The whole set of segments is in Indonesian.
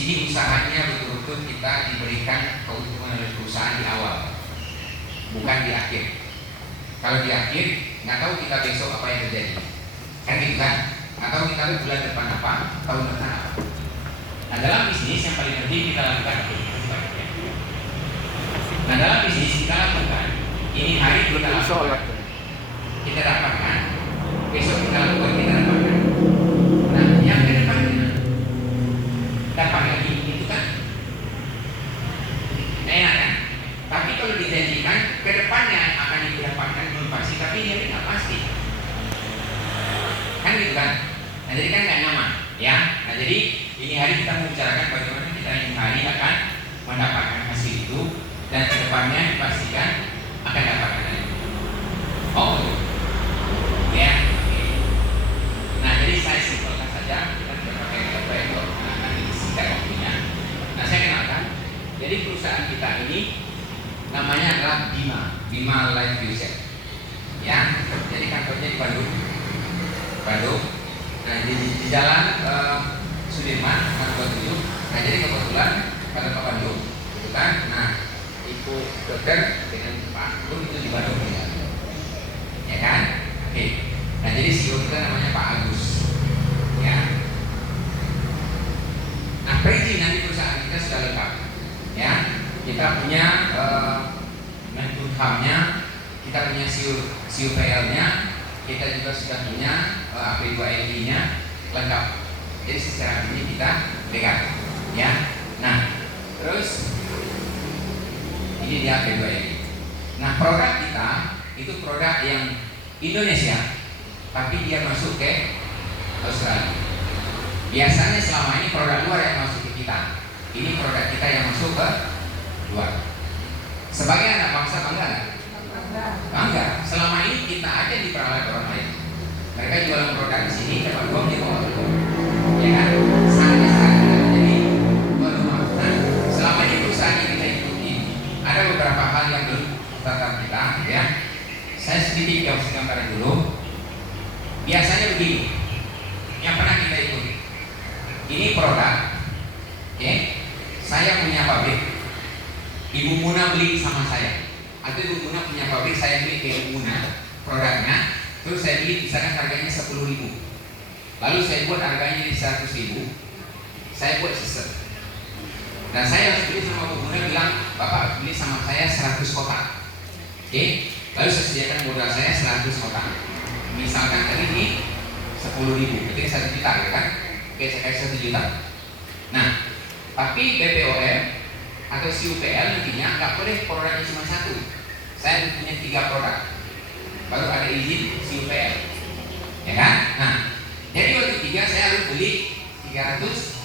sini usahanya betul-betul kita diberikan keuntungan oleh perusahaan di awal, bukan di akhir. Kalau di akhir, nggak tahu kita besok apa yang terjadi, kan gitu kan? Nggak tahu kita bulan depan apa, tahun depan apa. Nah dalam bisnis yang paling penting kita lakukan apa? Nah dalam bisnis kita lakukan, ini hari kita lakukan, kita dapatkan, besok kita lakukan, kita dapatkan. Nah yang ke depannya dapat lagi, itu kan enak kan? Tapi kalau dijanjikan ke depannya akan didapatkan belum pasti, tapi dia tidak pasti, kan gitu kan? Nah jadi kan nggak nyaman, ya. Nah jadi ini hari kita membicarakan bagaimana kita ini hari akan mendapatkan hasil itu dan ke depannya dipastikan akan dapatkan lagi. Oh, ya. Nah jadi saya simpulkan saja, kita tidak pakai proyektor karena nanti disingkat waktunya. Nah saya kenalkan, jadi perusahaan kita ini namanya adalah Bima Life Fusion, ya. Jadi kantornya di Bandung. Nah di jalan Sudirman, kantor 7. Nah jadi kebetulan pada Pak Bandung, gitu kan. Nah Ibu dokter dengan Pak Bandung itu di Bandung, ya kan? Oke. Nah jadi CEO kita namanya Pak Agus, ya. Nah perizinan di perusahaan kita sudah lengkap, ya. Kita punya Menkumhamnya, kita punya CUPL-nya, kita juga sudah punya AP2LI-nya lengkap. Jadi secara ini kita pegang, ya. Nah terus ini dia AP2LI. Nah produk kita itu produk yang Indonesia, tapi dia masuk ke Australia. Biasanya selama ini produk luar yang masuk ke kita, ini produk kita yang masuk ke luar. Sebagai anak bangsa bangga nggak? Bangga. Selama ini kita aja diperalat orang lain. Mereka jualan produk di sini, dapat uang di bawah, ya kan? Sangat jadi berumah. Nah, selama ini perusahaan yang kita ikuti, ada beberapa hal yang belum tentang kita, ya. Saya sedikit gambaran dulu. Biasanya begini, yang pernah kita ikuti. Ini produk, oke? Saya punya pabrik. Ibu Muna beli sama saya, atau Ibu Muna punya pabrik, saya beli ke Ibu Muna produknya, terus saya beli misalkan harganya 10.000, lalu saya buat harganya di 100.000, saya buat sistem. Dan saya harus beli sama Ibu Muna, bilang Bapak harus beli sama saya 100 kotak, oke? Lalu saya sediakan modal saya 100 kotak. Misalkan tadi ini 10.000, berarti 1 juta, ya kan? Oke, saya kasih 1 juta. Nah, tapi BPOM atau CUPL nantinya nggak boleh produknya cuma satu. Saya punya 3 produk, baru ada izin CUPL, ya kan? Nah, jadi waktu 3 saya harus beli 300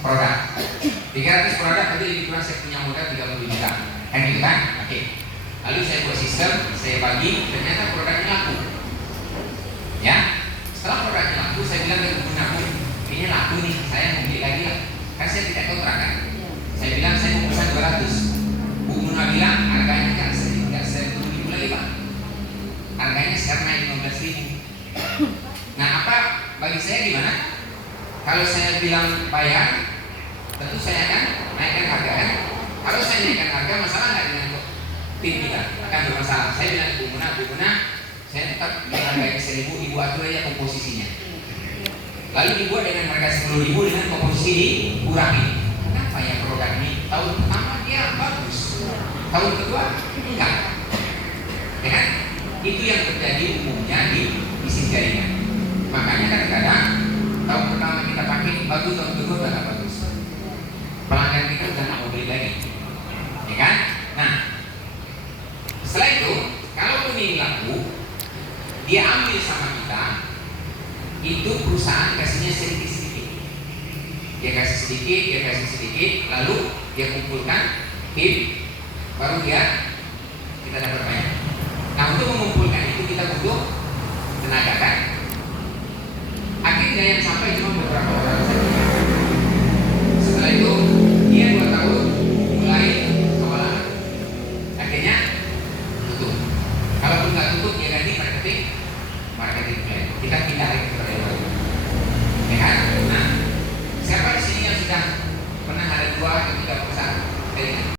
produk. 300 produk berarti lebih kurang saya punya modal 30 juta, kan gitu kan? Oke. Lalu saya buat sistem, saya bagi, ternyata produknya laku, ya. Setelah produknya laku, saya bilang ke Ibu Naku, ini laku nih, saya mau beli lagi lah. Kan saya tidak kontrak kan? Saya bilang saya mau pesan 200. Bu Muna bilang harganya nggak 10.000 lagi Pak. Harganya sekarang naik 15.000. Nah apa bagi saya gimana? Kalau saya bilang bayar, tentu saya akan naikkan harga kan? Kalau saya naikkan harga, masalah nggak dengan tim kita? Akan bermasalah. Saya bilang Bu Muna, saya tetap dengan harganya 1.000, Ibu atur aja komposisinya. Lalu dibuat dengan harga 10.000 dengan komposisi dikurangi. Kenapa ya produk ini tahun pertama dia bagus, tahun kedua enggak, ya kan? Itu yang terjadi umumnya di bisnis jaringan. Makanya kadang-kadang tahun pertama kita pakai bagus, tahun kedua udah nggak bagus. Pelanggan kita udah nggak mau beli lagi, ya kan? Nah, setelah itu kalau ini laku, dia ambil sama kita, itu perusahaan kasihnya sedikit. Dia kasih sedikit, lalu dia kumpulkan tim, baru kita dapat banyak. Nah untuk mengumpulkan itu kita butuh tenaga kan. Akhirnya yang sampai cuma beberapa orang saja. Setelah itu dia 2 tahun mulai kewalahan. Akhirnya tutup. Kalaupun nggak tutup dia ganti marketing plan. Kita pindah lagi ke yang baru. Ya kan? Nah, siapa di sini yang sudah malah ke 31.